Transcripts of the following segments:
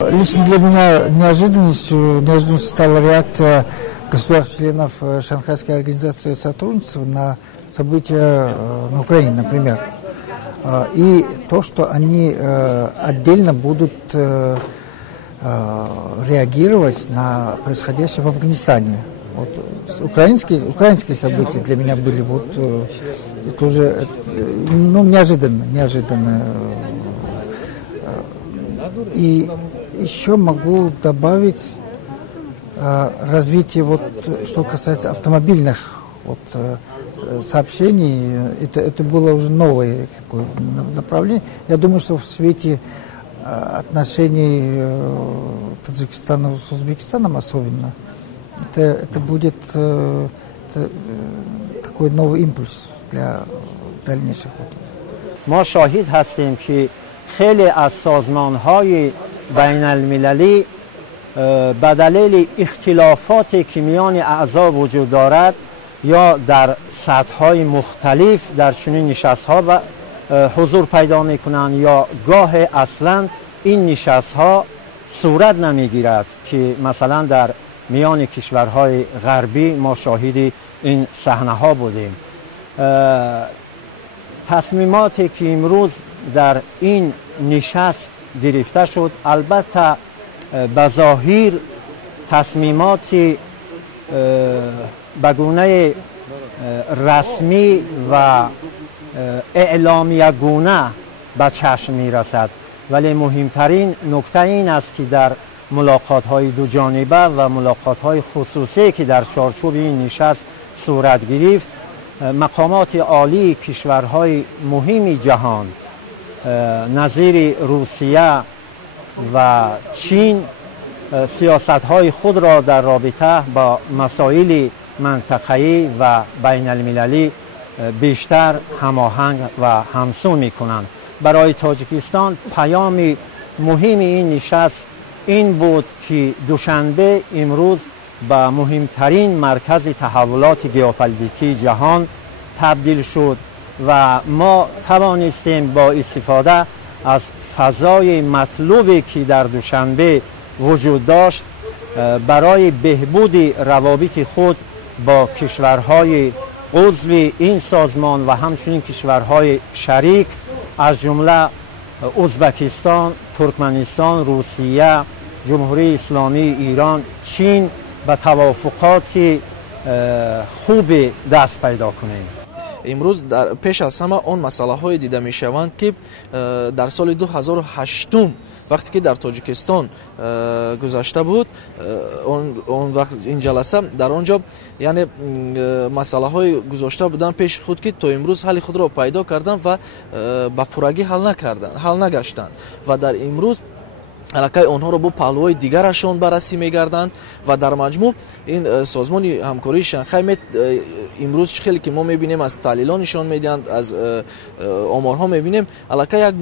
Лично для меня неожиданностью стала реакция государств-членов Шанхайской организации сотрудничества на события на Украине, например. И то, что они отдельно будут реагировать на происходящее в Афганистане. Вот, украинские события для меня были это уже неожиданно. И еще могу добавить развитие, что касается автомобильных сообщений. Это было уже новое направление. Я думаю, что в свете отношений Таджикистана с Узбекистаном особенно, это будет такой новый импульс для дальнейших. ما شاهد هستیم که خیلی از سازمان‌های بین‌المللی به دلیل اختلافاتی که میان اعضا وجود دارد یا در سطح‌های مختلف در چنین نشست‌ها حضور پیدا می‌کنند یا گاه اصلاً این نشست‌ها صورت نمی‌گیرد که مثلا در میان کشورهای غربی ما شاهد این صحنه‌ها بودیم. تصمیماتی که امروز در این نشست گرفته شد البته به ظاهر تصمیماتی به گونه رسمی و اعلامیه گونه به چشم می رسد، ولی مهمترین نکته این است که در ملاقات های دو جانبه و ملاقات های خصوصی که در چارچوب این نشست صورت گرفت، مقامات عالی کشورهای مهم جهان نظیر روسیه و چین سیاست‌های خود را در رابطه با مسائل منطقه‌ای و بین المللی بیشتر هماهنگ و همسو می‌کنند. برای تاجیکستان پیام مهم این نشست این بود که دوشنبه امروز به مهمترین مرکز تحولات ژئوپلیتیکی جهان تبدیل شد و ما توانستیم با استفاده از فضای مطلوبی که در دوشنبه وجود داشت برای بهبود روابط خود با کشورهای عضو این سازمان و همچنین کشورهای شریک از جمله ازبکستان، ترکمنستان، روسیه، جمهوری اسلامی ایران، چین به توافقات خوب دست پیدا کنیم. امروز پیش از همه اون مسئله های دیده می شوند که در سال 2008 وقتی که در تاجیکستان گذشته بود، اون وقت این جلسه در آنجا یعنی مسئله های گذاشته بودن پیش خود که تا امروز حل خود را پیدا کردن و با پورگی حل نگشتند و در امروز علاقه آنها را با پهلوهای دیگرشان بررسی می‌گردند و در مجموع این سازمان همکاری شانگهای امروز خیلی که ما می‌بینیم از تحلیلانشان میدن از آمارها می‌بینیم علاقه یک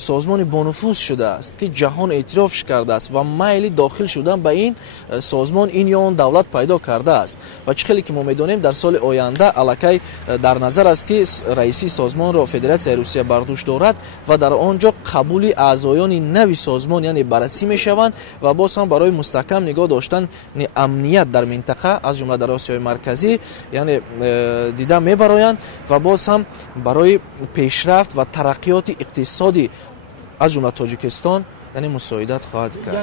سازمان بانفوذ شده است که جهان اعترافش کرده است و میل داخل شدن به این سازمان این یا آن دولت پیدا کرده است و خیلی که ما می‌دانیم در سال آینده علاقه در نظر است که رئیسی سازمان را فدراسیون روسیه برداشت دارد و در آنجا قبول اعضایان نوی سازمان بررسی میشوند و باز هم برای مستحکم نگاه داشتن امنیت در منطقه از جمله در آسیای مرکزی یعنی دیده میبرایند و باز هم برای پیشرفت و ترقیات اقتصادی از جمله تاجیکستان یعنی مساعدت خواهد کرد.